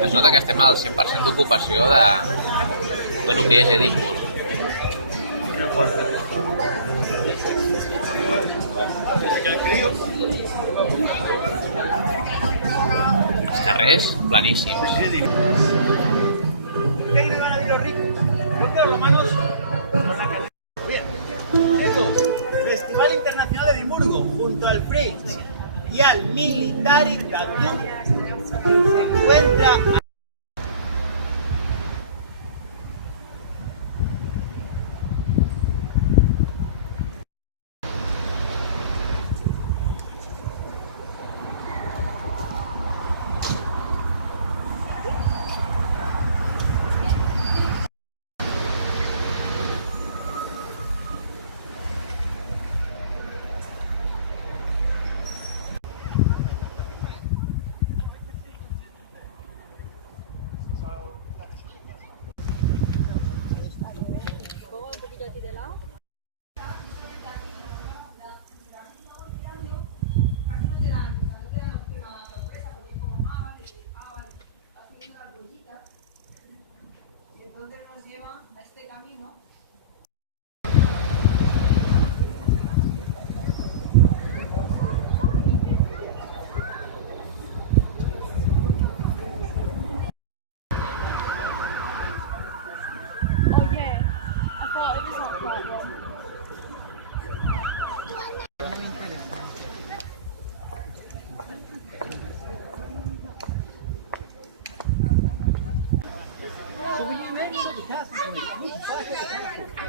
Es nota que estem al 100% d'ocupació de tot el que és Edimburg. Els carrers planíssims. Festival Internacional de Edimburgo, junto al Fringe y al Military Tattoo, se encuentra...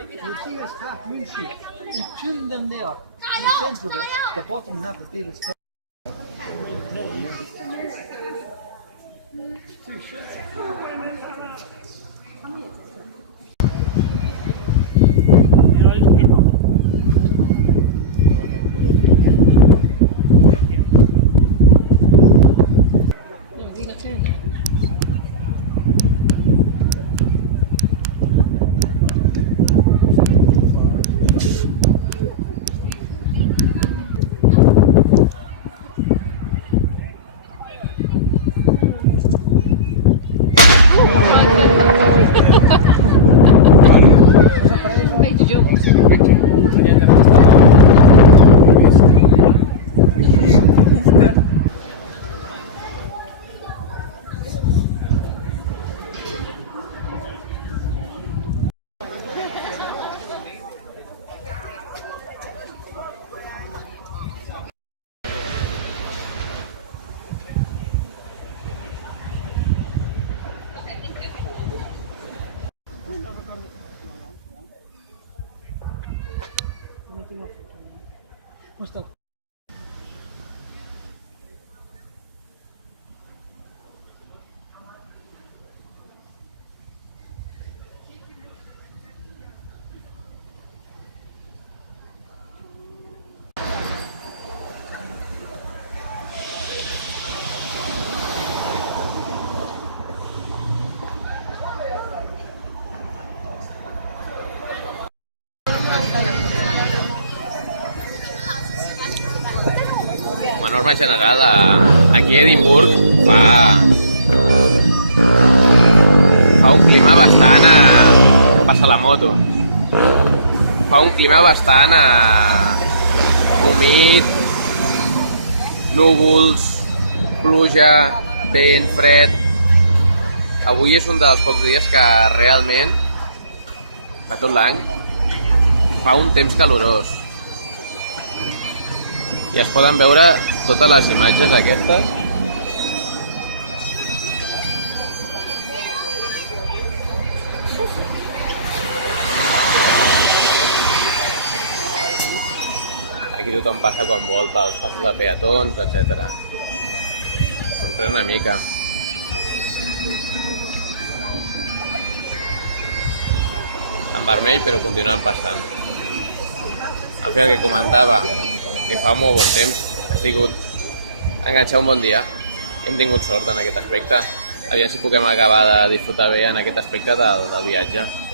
You see this half moon sheet, you tune them there, in the centre of it, the bottom half of David's top. Too short. What's that? Norma general, aquí a Edimburg fa un clima bastant... Passa la moto. Fa un clima bastant humit, núvols, pluja, vent, fred. Avui és un dels pocs dies que realment, de tot l'any, fa un temps calorós. I es poden veure totes les imatges aquestes. Aquí tothom passa quan vol pels passos de peatons, etc. Sorprèn una mica. En vermell, però continuen passant. El que comentava, que fa molt bon temps, ha sigut enganxar un bon dia. Hem tingut sort en aquest aspecte. aviam si puguem acabar de disfrutar bé en aquest aspecte del viatge.